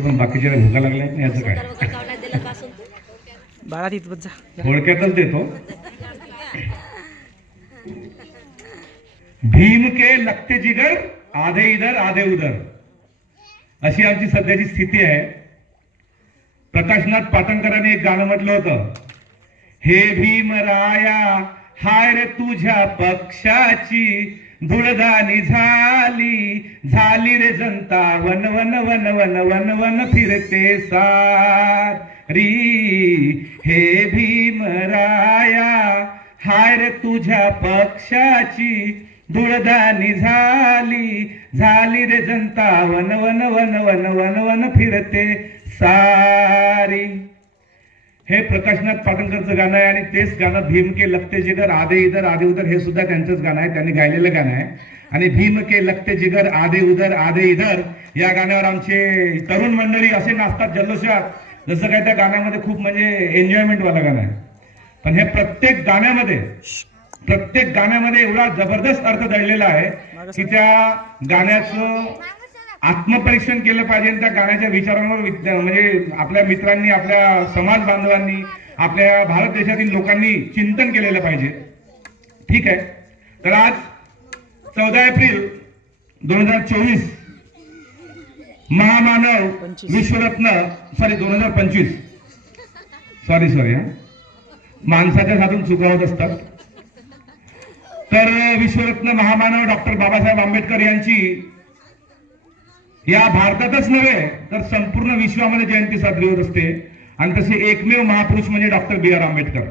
शकते, पण बाकीच्या भुका लागल्या नाही याचं काय. थोडक्यातच देतो. भीम के लगते जिगर आधे इधर आधे उधर, अशी आमची सध्याची स्थिती आहे. प्रकाशनाथ पाटणकरांनी एक गाणं म्हटलं होतं, हे भीमराया हाय रे तुझ्या पक्षाची धुळदानी झाली, झाली रे जनता वन वन वन वन वन वन फिरते सारी. हे भीमराया हाय रे तुझ्या पक्षाची धुळदानी झाली, झाली रे जनता वन वन वन वन वन वन फिरते सारी. हे प्रकाशनाथ पाटणकरचं गाणं आहे आणि तेच गाणं भीम के लगते जिगर आधे इधर आधे उधर हे सुद्धा त्यांचंच गाणं आहे, त्यांनी गायलेलं गाणं आहे. आणि भीम के लगते जिगर आधे उधर आधे इधर या गाण्यावर आमचे तरुण मंडळी असे नाचतात जल्लोषात, जसं काय त्या गाण्यामध्ये खूप म्हणजे एन्जॉयमेंट वाला गाणं आहे. पण हे प्रत्येक गाण्यामध्ये एवढा जबरदस्त अर्थ दडलेला आहे की त्या गाण्याचं आत्मपरीक्षण केलं पाहिजे. त्या गाण्याच्या विचारांवर म्हणजे आपल्या मित्रांनी, आपल्या समाज बांधवांनी, आपल्या भारत देशातील लोकांनी चिंतन केलेलं पाहिजे. ठीक आहे. तर आज 14 एप्रिल 2024 महामानव विश्वरत्न 2025 सॉरी माणसाच्या हातून चुका होत असतात. तर विश्वरत्न महामानव डॉक्टर बाबासाहेब आंबेडकर यांची या भारतातच नव्हे तर संपूर्ण विश्वामध्ये जयंती साजरी होत असते. आणि तसे एकमेव महापुरुष म्हणजे डॉक्टर B.R. आंबेडकर.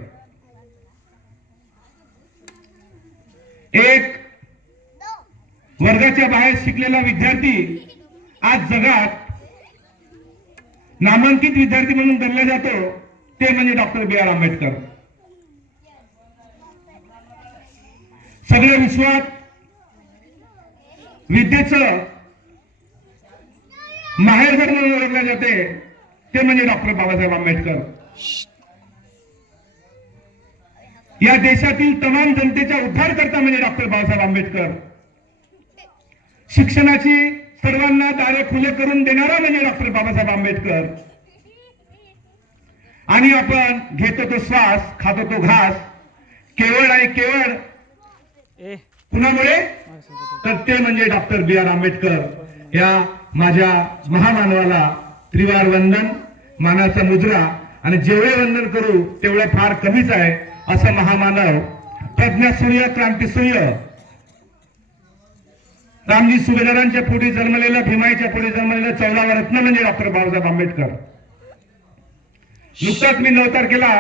एक वर्गाच्या बाहेर शिकलेला विद्यार्थी आज जगात नामांकित विद्यार्थी म्हणून गणला जातो, ते म्हणजे डॉक्टर B.R. आंबेडकर. सगळ्या विश्वात विद्येचं माहेरघर म्हणून ओळखले जाते, ते म्हणजे डॉक्टर बाबासाहेब आंबेडकर. या देशातील तमाम जनतेचा उद्धार करता म्हणजे डॉक्टर बाबासाहेब आंबेडकर. शिक्षणाची सर्वांना दारे खुले करून देणारा म्हणजे डॉक्टर बाबासाहेब आंबेडकर. आणि आपण घेतो तो श्वास, खातो तो घास केवळ आणि केवळ कुणामुळे, तर ते म्हणजे डॉक्टर B.R. आंबेडकर. या माझ्या महामानवाला त्रिवार वंदन, मानाचा मुजरा, आणि जेवढे वंदन करू तेवढे फार कमीच आहे. असं महामानव, प्रज्ञासूर्य, क्रांतीसूर्य, रामजी सुभेदारांच्या पुढे जन्मलेलं, भीमाईच्या पुढे जन्मलेलं 14वा रत्न म्हणजे डॉक्टर बाबासाहेब आंबेडकर. नुकताच मी 9 तारखेला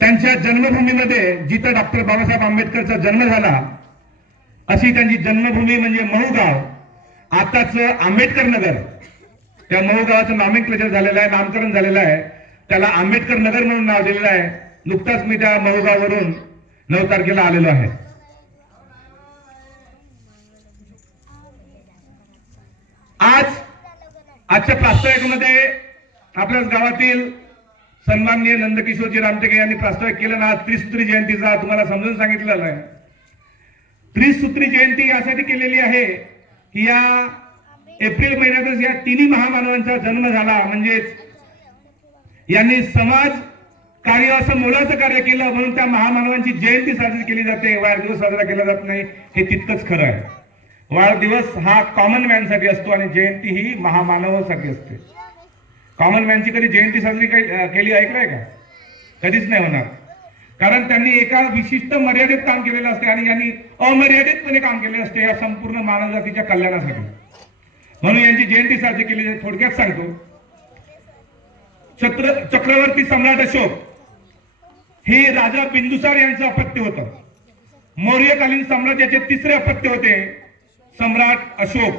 त्यांच्या जन्मभूमीमध्ये, जिथं डॉक्टर बाबासाहेब आंबेडकरचा जन्म झाला, अशी त्यांची जन्मभूमी म्हणजे महू गाव, आताच आंबेडकर नगर, त्या महू गावाचं नॉमेनक्लेचर झालेलं आहे, नामकरण झालेलं आहे. त्याला आंबेडकर नगर म्हणून नाव दिलेलं आहे. नुकताच मी त्या महू गावावरून 9 तारखेला आलेलो आहे. आजच्या प्रास्ताविकेमध्ये आपल्याच गावातील सन्माननीय नंदकिशोरजी रामटेके यांनी प्रास्ताविक केलं ना. आज त्रिसूत्री जयंतीचा तुम्हाला समजून सांगितलेलं आहे. त्रिसूत्री जयंती यासाठी केलेली आहे की या एप्रिल महिन्यातच या तिन्ही महामानवांचा जन्म झाला, म्हणजेच यांनी समाज कार्य असं मोलाचं कार्य केलं, म्हणून त्या महामानवांची जयंती साजरी केली जाते, वाढदिवस साजरा केला जात नाही. हे तितकंच खरं आहे. वाढदिवस हा कॉमन मॅनसाठी असतो आणि जयंती ही महामानवासाठी असते. कॉमन मॅनची कधी जयंती साजरी केली ऐकलंय का? कधीच नाही होणार. कारण त्यांनी एका विशिष्ट मर्यादेत काम केलेलं असते आणि यांनी अमर्यादितपणे काम केले असते या संपूर्ण मानवजातीच्या कल्याणासाठी. म्हणून यांची जयंती साजरी केली जाते. थोडक्यात सांगतो, चक्रवर्ती सम्राट अशोक हे राजा बिंदुसार यांचं अपत्य होतं. मौर्यकालीन साम्राज्याचे 3रे अपत्य होते सम्राट अशोक,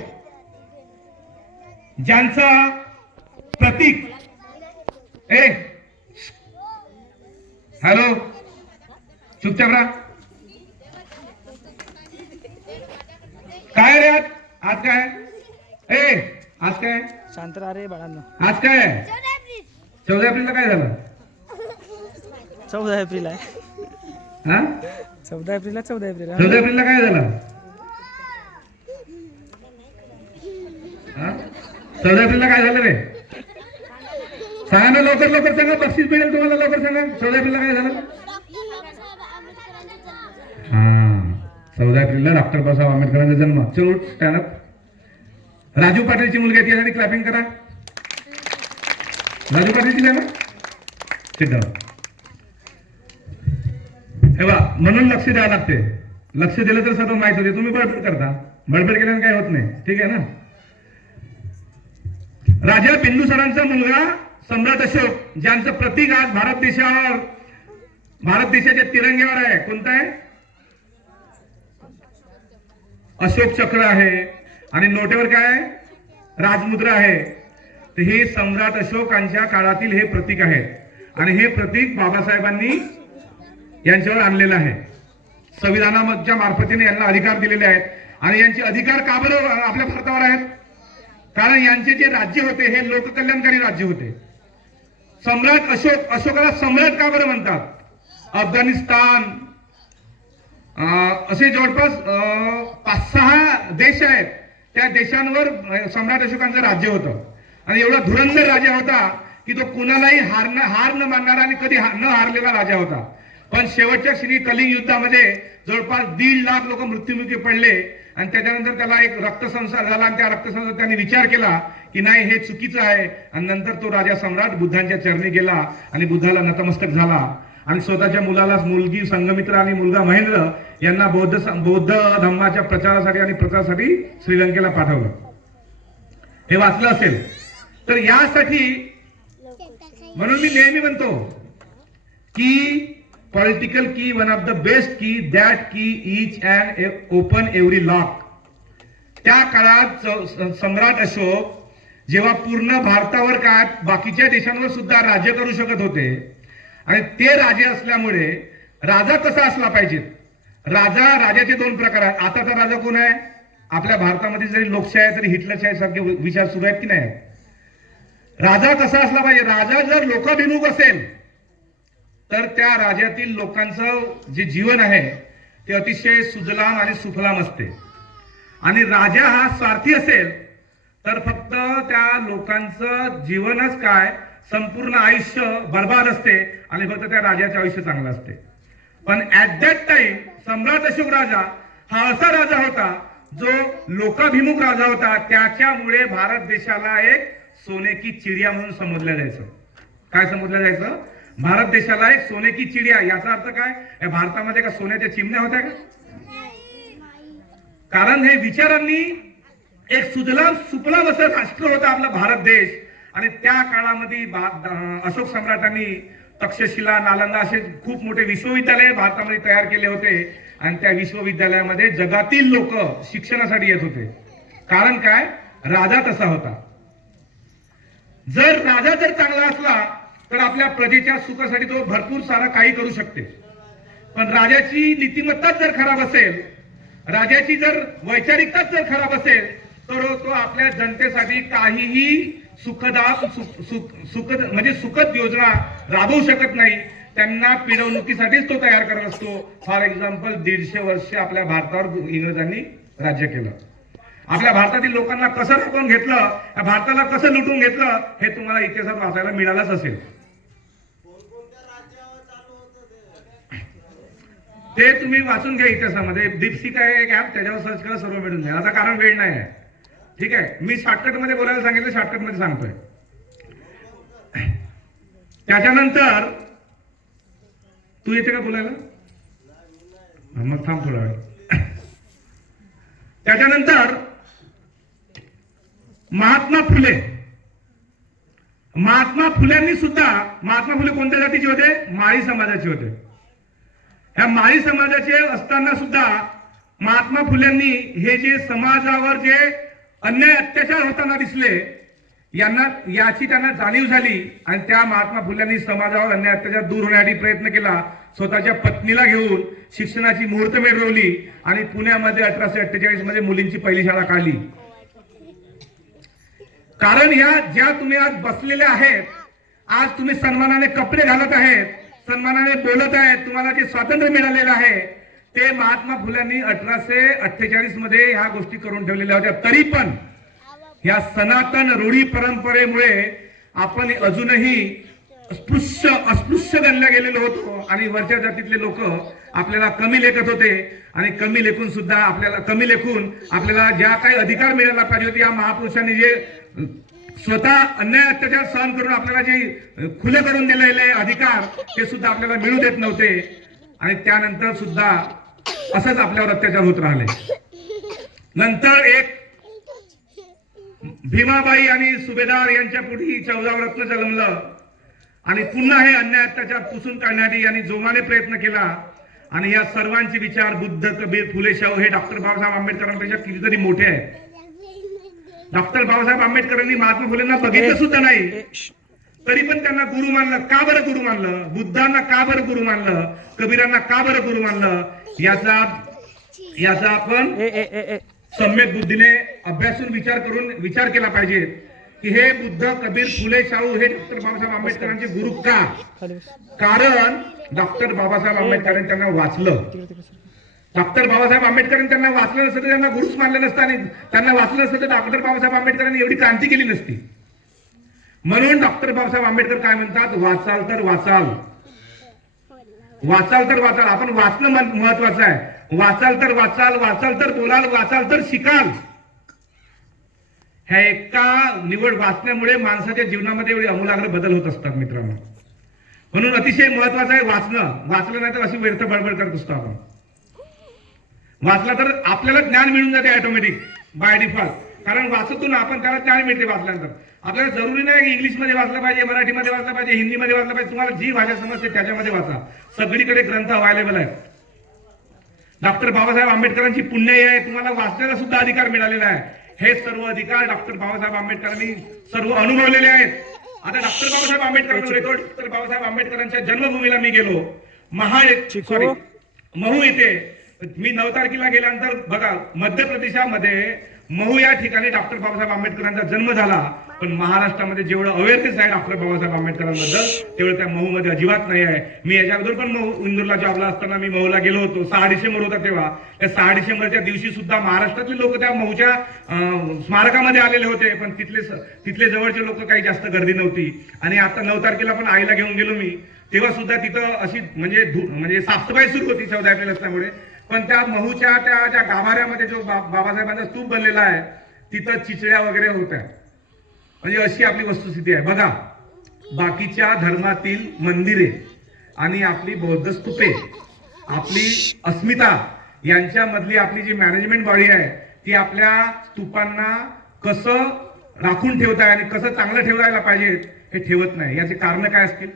ज्यांचा प्रतीक हॅलो चुपचाप राहा. काय रे आज काय? आज काय? शांत राहा रे बाळांनो. आज काय? 14 एप्रिलला काय झालं? 14 एप्रिल आहे. हा 14 एप्रिलला 14 एप्रिल 14 एप्रिलला काय झालं? 14 एप्रिलला काय झालं रे? सांगा ना लवकर लवकर सांगा, बक्षीस मिळेल तुम्हाला, लवकर सांगा. 14 एप्रिलला काय झालं? हा, 14 एप्रिलला डॉक्टर बाबासाहेब आंबेडकरांचा जन्म. चलो स्टँड अप. राजू पाटीलची मुलगी आहे, त्यासाठी क्लॅपिंग करा. राजू पाटीलची आहे ना? सिद्ध. हे बा, म्हणून लक्ष द्यावं लागते. लक्ष दिलं तर सर्व माहित होते. तुम्ही बडबड करता, बडबड केल्याने काय होत नाही. ठीक आहे ना? राजा बिंदुसारांचा मुलगा सम्राट अशोक, ज्यांचं प्रतीक आज भारत देशाच्या तिरंग्यावर आहे. कोणतं आहे? अशोक चक्र आहे. आणि नोटेवर काय आहे? राजमुद्रा आहे. तर हे सम्राट अशोकांच्या काळातील हे प्रतीक आहे. आणि हे प्रतीक बाबासाहेबांनी यांच्यावर आणलेलं आहे. संविधानाच्या मार्फतीने यांना अधिकार दिलेले आहेत. आणि यांचे अधिकार का बरं आपल्या भारतावर आहेत? कारण यांचे जे राज्य होते हे लोककल्याणकारी राज्य होते. सम्राट अशोकाला सम्राट का बरं म्हणतात? अफगाणिस्तान असे जवळपास 5-6 देश आहेत. त्या देशांवर सम्राट अशोकांचं राज्य होतं. आणि एवढा धुरंधर राजा होता की तो कुणालाही हार न मानणारा आणि कधी न हारलेला राजा होता. पण शेवटच्या क्षणी कलिंग युद्धामध्ये जवळपास 1.5 लाख लोक मृत्युमुखी पडले. आणि त्याच्यानंतर त्याला एक रक्तसंस्कार झाला. आणि त्या रक्तसंस्कार त्यांनी विचार केला की नाही, हे चुकीचं आहे. आणि नंतर तो राजा सम्राट बुद्धांच्या चरणी गेला आणि बुद्धाला नतमस्तक झाला. आणि स्वतःच्या मुलाला, मुलगी संघमित्रा आणि मुलगा महेंद्र यांना बौद्ध धम्माच्या प्रचारासाठी आणि प्रचारासाठी श्रीलंकेला पाठवलं. हे वाचलं असेल तर. यासाठी म्हणून मी नेहमी म्हणतो की पॉलिटिकल की वन ऑफ द बेस्ट की, दॅट की each and open every lock. त्या काळात सम्राट अशोक जेव्हा पूर्ण भारतावर काय बाकीच्या देशांवर सुद्धा राज्य करू शकत होते. आणि ते राजे असल्यामुळे राजा कसा असला पाहिजे? राजाचे 2 प्रकार आहेत. आताचा राजा कोण आहे? आपल्या भारतामध्ये जरी लोकशाही आहे तरी हिटलरशाही सारखे विचार सुरू आहेत की नाही? राजा कसा असला पाहिजे? राजा जर लोकाभिमुख असेल तर त्या राज्यातील लोकांचं जे जीवन आहे ते अतिशय सुजलाम आणि सुफलाम असते. आणि राजा हा स्वार्थी असेल तर फक्त त्या लोकांचं जीवनच काय, संपूर्ण आयुष्य बर्बाद असते आणि फक्त त्या राजाचं आयुष्य चांगलं असते. पण ऍट दॅट टाइम सम्राट अशोक राजा हा असा राजा होता जो लोकाभिमुख राजा होता. त्याच्यामुळे भारत देशाला एक सोने की चिडिया म्हणून संबोधलं जायचं. काय संबोधलं जायचं? भारत देशाला एक सोने की चिडिया. याचा अर्थ काय? या भारतामध्ये का सोन्याच्या चिमण्या होत्या का? कारण हे विचारांनी एक सुजलाम सुफलाम असं राष्ट्र होता आपला भारत देश. आणि त्या काळामध्ये अशोक सम्राटांनी तक्षशिला, नालंदा असे खूप मोठे विश्वविद्यालय भारतामध्ये तयार केले होते. आणि त्या विश्वविद्यालयामध्ये जगातील लोक शिक्षणासाठी येत होते. कारण काय? राजा तसा होता. जर राजा चांगला असला तर आपल्या प्रजेच्या सुखासाठी तो भरपूर सारा काही करू शकते. पण राजाची नीतिमत्ताच जर खराब असेल, राजाची जर वैचारिकताच जर खराब असेल तर तो आपल्या जनतेसाठी काहीही सुखद योजना राबवू शकत नाही. त्यांना पिडवणुकीसाठीच तो तयार करत असतो. फॉर एक्झाम्पल 150 वर्ष आपल्या भारतावर इंग्रजांनी राज्य केलं. आपल्या भारतातील लोकांना कसं लुटून घेतलं, भारताला कसं लुटून घेतलं हे तुम्हाला इतिहासात वाचायला मिळालंच असेल. ते तुम्ही वाचून घ्या इतिहासामध्ये. दीपसिका एक ऍप, त्याच्यावर सर्च करा, सर्व मिळून घ्या. आता कारण वेळ नाही आहे. ठीक आहे, मी शॉर्टकट मध्ये बोलायला सांगितलं, शॉर्टकट मध्ये सांगतोय. त्याच्यानंतर तू येते का बोलायला? मग थांब थोडा वेळ. त्याच्यानंतर महात्मा फुल्यांनी सुद्धा, महात्मा फुले कोणत्या जातीचे होते? माळी समाजाचे होते. ह्या माळी समाजाचे असताना सुद्धा महात्मा फुल्यांनी हे जे समाजावर जे अन्याय अत्याचार होताना दिसले, याची त्यांना जाणीव झाली. आणि त्या महात्मा फुल्यांनी समाजावर अन्याय अत्याचार दूर होण्यासाठी प्रयत्न केला. स्वतःच्या पत्नीला घेऊन शिक्षणाची मुहूर्तमेढ रोवली आणि पुण्यामध्ये 1848 मध्ये मुलींची पहिली शाळा काढली. कारण ह्या ज्या तुम्ही आज बसलेल्या आहेत, आज तुम्ही सन्मानाने कपडे घालत आहेत, सन्मानाने बोलत आहेत, तुम्हाला जे स्वातंत्र्य मिळालेलं आहे ते महात्मा फुल्यांनी 1848 मध्ये ह्या गोष्टी करून ठेवलेल्या होत्या. तरी पण ह्या सनातन रूढी परंपरेमुळे आपण अजूनही अस्पृश्य गणल्या गेलेलो होतो आणि वरच्या जातीतले लोक आपल्याला कमी लेखत होते आणि कमी लेखून आपल्याला ज्या काही अधिकार मिळायला पाहिजे होते, या महापुरुषांनी जे स्वतः अन्याय अत्याचार सहन करून आपल्याला जे खुले करून दिलेले अधिकार ते सुद्धा आपल्याला मिळू देत नव्हते आणि त्यानंतर सुद्धा असंच आपल्यावर अत्याचार होत राहिले. नंतर एक भीमाबाई आणि सुभेदार यांच्या पुढे 14 रत्न जन्मलं आणि पुन्हा हे अन्याय अत्याचार पुसून काढण्यासाठी यांनी जोमाने प्रयत्न केला आणि या सर्वांचे विचार बुद्ध, कबीर, फुले, शाहू हे डॉक्टर बाबासाहेब आंबेडकरांपेक्षा कितीतरी मोठे आहेत. डॉक्टर बाबासाहेब आंबेडकरांनी महात्मा फुलेंना बघितलं सुद्धा नाही, तरी पण त्यांना गुरु मानलं. का बरं गुरु मानलं? बुद्धांना का बरं गुरु मानलं? कबीरांना का बरं गुरु मानलं? याचा आपण सम्यक बुद्धीने अभ्यासून विचार केला पाहिजे की हे बुद्ध, कबीर, फुले, शाहू हे डॉक्टर बाबासाहेब आंबेडकरांचे गुरु का? कारण डॉक्टर बाबासाहेब आंबेडकरांनी त्यांना वाचलं. डॉक्टर बाबासाहेब आंबेडकरांनी त्यांना वाचलं नसतं तर त्यांना गुरुच मानलं नसतं आणि त्यांना वाचलं नसतं तर डॉक्टर बाबासाहेब आंबेडकरांनी एवढी क्रांती केली नसती. म्हणून डॉक्टर बाबासाहेब आंबेडकर काय म्हणतात? वाचाल तर वाचाल, वाचाल तर वाचाल. आपण वाचणं महत्वाचं आहे. वाचाल तर वाचाल, वाचाल तर बोलाल, वाचाल तर शिकाल. ह्या एका निवड वाचण्यामुळे माणसाच्या जीवनामध्ये एवढे अमूलाग्र बदल होत असतात मित्रांनो. म्हणून अतिशय महत्वाचं आहे वाचणं. वाचलं नाही तर अशी व्यर्थ बडबड करत असतो आपण. वाचला तर आपल्याला ज्ञान मिळून जाते ऑटोमॅटिक बाय डिफॉल्ट. कारण वाचतून आपण त्याला ज्ञान मिळते वाचल्यानंतर. आपल्याला जरुरी नाही की इंग्लिशमध्ये वाचलं पाहिजे, मराठीमध्ये वाचलं पाहिजे, हिंदीमध्ये वाचलं पाहिजे. तुम्हाला जी भाषा समजते त्याच्यामध्ये वाचा. सगळीकडे ग्रंथ अवेलेबल आहेत. डॉक्टर बाबासाहेब आंबेडकरांची पुण्य आहे, तुम्हाला वाचण्याचा सुद्धा अधिकार मिळालेला आहे. हे सर्व अधिकार डॉक्टर बाबासाहेब आंबेडकरांनी सर्व अनुभवलेले आहेत. आता डॉक्टर बाबासाहेब आंबेडकरांवर येतो. डॉक्टर बाबासाहेब आंबेडकरांच्या जन्मभूमीला मी गेलो. महू इथे मी 9 तारखेला गेल्यानंतर बघा मध्य प्रदेशामध्ये महू या ठिकाणी डॉक्टर बाबासाहेब आंबेडकरांचा जन्म झाला. पण महाराष्ट्रामध्ये जेवढं अवेअरनेस आहे डॉक्टर बाबासाहेब आंबेडकरांबद्दल तेवढं त्या महू मध्ये अजिबात नाही आहे. मी याच्या अगोदर पण इंदूरला जॉबला असताना मी महूला गेलो होतो. 6 डिसेंबर होता तेव्हा. त्या 6 डिसेंबरच्या दिवशी सुद्धा महाराष्ट्रातले लोक त्या महूच्या स्मारकामध्ये आलेले होते. पण तिथले जवळचे लोक काही जास्त गर्दी नव्हती. आणि आता 9 तारखेला पण आईला घेऊन गेलो मी, तेव्हा सुद्धा तिथं अशी म्हणजे साफसफाई सुरू होती 14 एप्रिल असल्यामुळे. पण त्या महूच्या त्या गाभाऱ्यामध्ये जो बाबासाहेबांचा स्तूप बनलेला आहे तिथं चिचड्या वगैरे होत्या. म्हणजे अशी आपली वस्तुस्थिती आहे. बघा, बाकीच्या धर्मातील मंदिरे आणि आपली बौद्ध स्तूपे, आपली अस्मिता यांच्यामधली आपली जी मॅनेजमेंट बॉडी आहे ती आपल्या स्तूपांना कसं राखून ठेवत आहे आणि कसं चांगलं ठेवायला पाहिजे हे ठेवत नाही. याचे कारण काय असतील?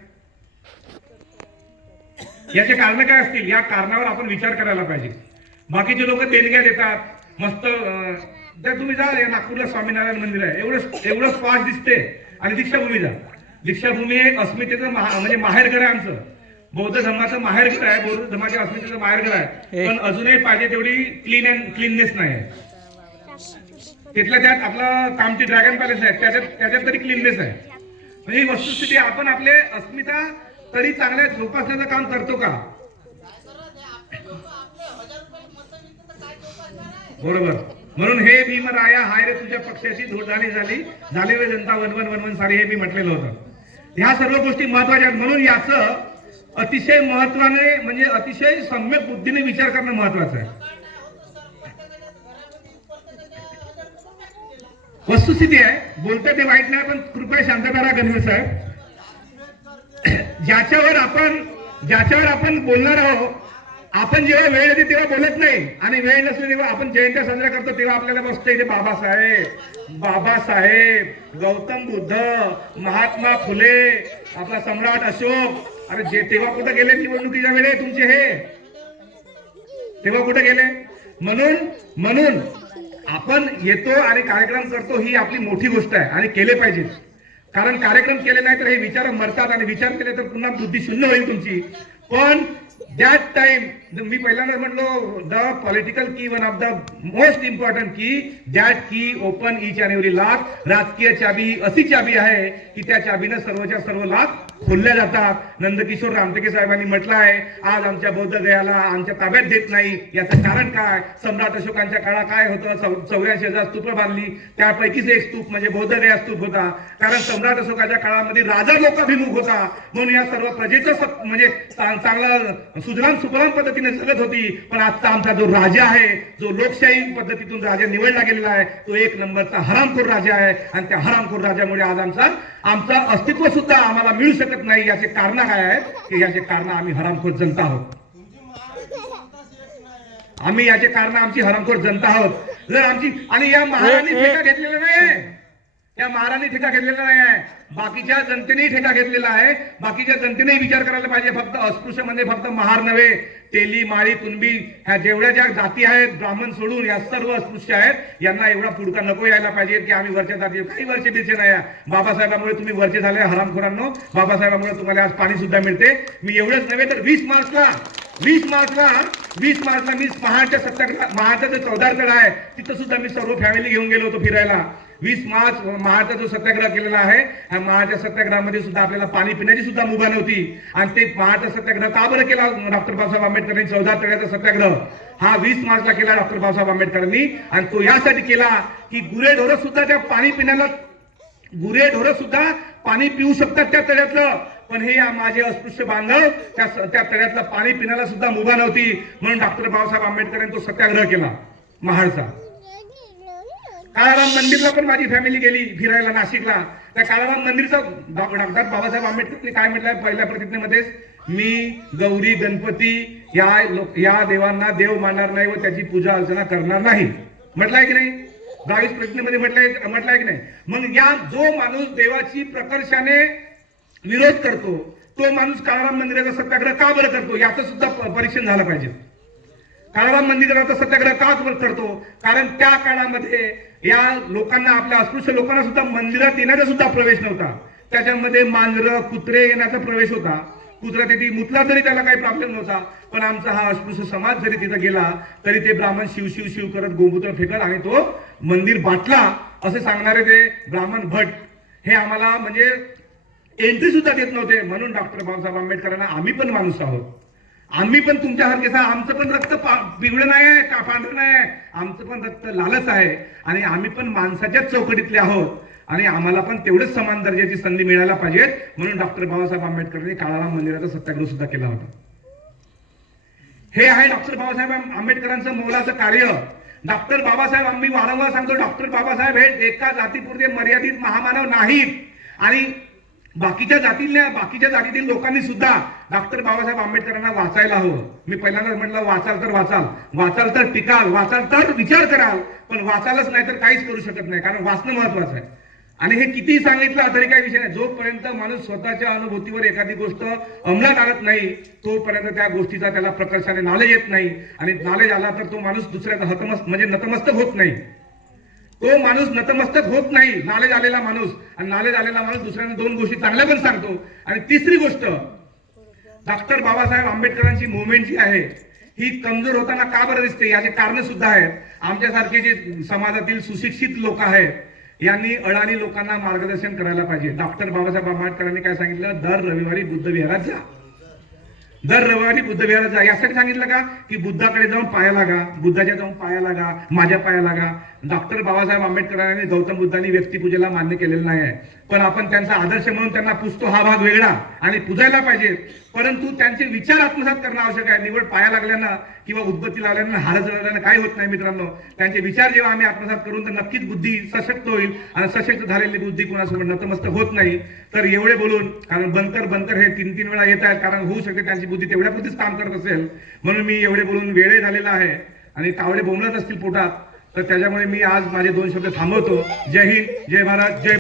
याचे कारण काय असतील? या कारणावर आपण विचार करायला पाहिजे. बाकीचे लोक देणग्या देतात मस्त. तुम्ही जा नागपूरला स्वामीनारायण मंदिर आहे, एवढं स्पॉट दिसते. आणि दीक्षाभूमी जा. दीक्षाभूमी एक अस्मितेचं म्हणजे माहेरघर आहे आमचं. बौद्ध धर्माचं माहेरघर आहे, बौद्ध धर्माच्या अस्मितेचं माहेरघर आहे. पण अजूनही पाहिजे तेवढी क्लीननेस नाही आहे. तिथल्या त्यात आपलं कामठी ड्रॅगन पॅलेस आहे, त्याच्यात तरी क्लीननेस आहे. म्हणजे ही वस्तुस्थिती. आपण आपले अस्मिता तरी चांगल्या जोपासण्याचं काम करतो का? बरोबर. म्हणून हे भीमराया हाय रे तुझ्या पक्षाची धूळधाणी झाली रे जनता वनवन वनवन सारी, हे मी म्हटलेलं होतं. ह्या सर्व गोष्टी महत्वाच्या आहेत. म्हणून याचं अतिशय महत्वाने म्हणजे अतिशय सम्यक बुद्धीने विचार करणं महत्वाचं आहे. वस्तुस्थिती आहे. बोलतं ते वाईट नाही, पण कृपया शांतता राहा गणवेश साहेब. ज्याच्यावर आपण बोलणार आहोत, आपण जेव्हा वेळ येते तेव्हा बोलत नाही आणि वेळ नसते तेव्हा आपण जयंत्या साजरा करतो तेव्हा आपल्याला बसतं इथे बाबासाहेब, गौतम बुद्ध, महात्मा फुले, आपला सम्राट अशोक. अरे तेव्हा कुठे गेले निवडणुकीच्या वेळे तुमचे? हे तेव्हा कुठे गेले? म्हणून आपण येतो आणि कार्यक्रम करतो ही आपली मोठी गोष्ट आहे आणि केले पाहिजे. कारण कार्यक्रम केले नाही तर हे विचार मरतात आणि विचार केले तर पुन्हा बुद्धी शून्य होईल तुमची. पण दॅट टाइम मी पहिल्यांदा म्हटलो द पॉलिटिकल की one of the most important की दॅट की open each and every lock. राजकीय चाबी ही अशी चाबी आहे की त्या चाबीनं सर्वच्या सर्व लॉक खोलल्या जातात. नंदकिशोर रामटेके साहेबांनी म्हटलं आहे आज आमच्या बौद्ध गयाला आमच्या ताब्यात देत नाही. याचं कारण काय? सम्राट अशोकांच्या काळात काय होतं? 84,000 स्तूप बांधली, त्यापैकीच एक स्तूप म्हणजे बौद्ध गया स्तूप होता. कारण सम्राट अशोकाच्या काळामध्ये राजा लोकाभिमुख होता, म्हणून या सर्व प्रजेचं म्हणजे चांगला सुजलाम सुफलाम पद्धतीने जगत होती. पण आजचा आमचा जो राजा आहे, जो लोकशाही पद्धतीतून राजा निवडला गेलेला आहे, तो एक नंबरचा हरामखोर राजा आहे. आणि त्या हरामखोर राजामुळे आज आमचा अस्तित्व सुद्धा आम्हाला मिळू शकत नाही. याचे कारण काय आहेत? की याचे कारण आम्ही हरामखोर जनता आहोत. आम्ही याचे कारण आमची हरामखोर जनता आहोत. जर आमची आणि या महाराणी ठेका घेतलेला नाही, या महाराणी ठेका घेतलेला नाही आहे, बाकीच्या जनतेने ठेका घेतलेला आहे. बाकीच्या जनतेने विचार करायला पाहिजे. फक्त अस्पृश्य म्हणजे फक्त महार नव्हे, तेली, माळी, कुणबी ह्या जेवढ्या ज्या जाती आहेत, ब्राह्मण सोडून या सर्व अस्पृश्य आहेत. यांना एवढा पुडका नको यायला पाहिजे की आम्ही वरच्या जाती. काही वरचे बिरचे नाही. बाबासाहेबांमुळे तुम्ही वरचे झाले हरामखोरांनो. बाबासाहेबांमुळे तुम्हाला आज पाणी सुद्धा मिळते. मी एवढंच नव्हे तर 20 मार्चला मी महाडच्या सत्याग्रह, महाडचा जो 14 तळ आहे तिथं सुद्धा मी सर्व फॅमिली घेऊन गेलो होतो फिरायला. 20 मार्च महाडचा जो सत्याग्रह केलेला आहे, ह्या महाडच्या सत्याग्रहामध्ये सुद्धा आपल्याला पाणी पिण्याची सुद्धा मुभा नव्हती. आणि ते महाडचा सत्याग्रह का बरं केला डॉक्टर बाबासाहेब आंबेडकरांनी? 14 तळ्याचा सत्याग्रह हा 20 मार्चला केला डॉक्टर बाबासाहेब आंबेडकरांनी. आणि तो यासाठी केला की गुरेढोरं सुद्धा त्या पाणी पिण्याला, गुरेढोरं सुद्धा पाणी पिऊ शकतात त्या तळ्यातलं. पण हे माझे अस्पृश्य बांधव त्या तळ्यातलं पाणी पिण्याला सुद्धा मुभा नव्हती. म्हणून डॉक्टर बाबासाहेब आंबेडकरांनी तो सत्याग्रह केला महाडचा. काळाराम मंदिरला पण माझी फॅमिली गेली फिरायला नाशिकला. त्या काळाराम मंदिरचा डॉक्टर बाबासाहेब आंबेडकरांनी काय म्हटलंय पहिल्या प्रतिज्ञेमध्येच? मी गौरी गणपती या देवांना देव मानणार नाही व त्याची पूजा अर्चना करणार नाही. म्हटलंय की नाही? 22 प्रतिज्ञेमध्ये म्हटलंय की नाही? मग या जो माणूस देवाची प्रकर्षाने विरोध करतो, तो माणूस काळाराम मंदिराचा सत्याग्रह का बरं करतो? याचं सुद्धा परीक्षण झालं पाहिजे. काळाराम मंदिराचा सत्याग्रह का करतो? कारण त्या काळामध्ये या लोकांना, आपल्या अस्पृश्य लोकांना सुद्धा मंदिरात येण्याचा सुद्धा प्रवेश नव्हता. त्याच्यामध्ये मांजरं, कुत्रे येण्याचा प्रवेश होता. कुत्रा तिथे मुतला तरी त्याला काही प्रॉब्लेम नव्हता. पण आमचा हा अस्पृश्य समाज जरी तिथं गेला तरी ते ब्राह्मण शिव शिव शिव करत गोमूत्र फेकत आणि तो मंदिर बाटला असे सांगणारे ते ब्राह्मण भट हे आम्हाला म्हणजे एंट्री सुद्धा देत नव्हते. म्हणून डॉक्टर बाबासाहेब आंबेडकरांना आम्ही पण माणूस आहोत, आम्ही पण तुमच्यासारखेच, आमचं पण रक्त पिवळं नाही आहे का पांढरं नाही आहे, आमचं पण रक्त लालच आहे. आणि आम्ही पण माणसाच्याच चौकटीतले आहोत आणि आम्हाला पण तेवढंच समान दर्जाची संधी मिळायला पाहिजे. म्हणून डॉक्टर बाबासाहेब आंबेडकरांनी काळाराम मंदिराचा सत्याग्रह सुद्धा केला होता. हे आहे डॉक्टर बाबासाहेब आंबेडकरांचं मोलाचं कार्य. डॉक्टर बाबासाहेब, आम्ही वारंवार सांगतो, डॉक्टर बाबासाहेब हे एका जातीपुरते मर्यादित महामानव नाहीत. आणि बाकीच्या जातीतील लोकांनी सुद्धा डॉक्टर बाबासाहेब आंबेडकरांना वाचायला हवं. मी पहिल्यांदाच म्हटलं वाचाल तर टिकाल, वाचाल तर विचार कराल, पण वाचालच नाही तर काहीच करू शकत नाही. कारण वाचणं महत्वाचं आहे. आणि हे किती सांगितलं तरी काही विषय नाही. जोपर्यंत माणूस स्वतःच्या अनुभूतीवर एखादी गोष्ट अंमलात आणत नाही तोपर्यंत त्या गोष्टीचा त्याला प्रकर्षाने नॉलेज येत नाही. आणि नॉलेज आला तर तो माणूस दुसऱ्याचा नतमस्तक होत नाही. तो माणूस नतमस्तक होत नाही, नॉलेज आलेला माणूस. आणि नॉलेज आलेला माणूस दुसऱ्यांना 2 गोष्टी चांगल्या पण सांगतो. आणि तिसरी गोष्ट, डॉक्टर बाबासाहेब आंबेडकरांची मुवमेंट जी आहे ही कमजोर होताना का बरं दिसते? याचे कारण सुद्धा आहेत. आमच्यासारखे जे समाजातील सुशिक्षित लोक आहेत यांनी अडाणी लोकांना मार्गदर्शन करायला पाहिजे. डॉक्टर बाबासाहेब आंबेडकरांनी काय सांगितलं? दर रविवारी बुद्ध विहारात जा, दर रविवारी बुद्ध विहारात जा. यासाठी सांगितलं का? की बुद्धाकडे जाऊन पाया लागा, बुद्धाच्या जाऊन पाया लागा, माझ्या पाया लागा. डॉक्टर बाबासाहेब आंबेडकरांनी गौतम बुद्धांनी व्यक्तिपूजेला मान्य केलेलं नाही आहे, पण आपण त्यांचा आदर्श म्हणून त्यांना पुजतो हा भाग वेगळा आणि पूजायला पाहिजे. परंतु त्यांचे विचार आत्मसात करणं आवश्यक आहे. निवड पाया लागल्यानं किंवा उद्बत्ती लावल्यानं, हार जळल्यानं काही होत नाही मित्रांनो. त्यांचे विचार जेव्हा आम्ही आत्मसात करून तर नक्कीच बुद्धी सशक्त होईल. आणि सशक्त झालेली बुद्धी कुणासमोर नतमस्तक होत नाही. तर एवढे बोलून, कारण बनकर हे 3 वेळा येत आहेत, कारण होऊ शकते त्यांची बुद्धी तेवढ्यापुरतीच काम करत असेल. म्हणून मी एवढे बोलून वेळ झालेला आहे आणि कावडे बोंबलत असतील पोटात, तर त्याच्यामुळे मी आज माझे 2 शब्द थांबवतो. जय हिंद, जय भारत, जय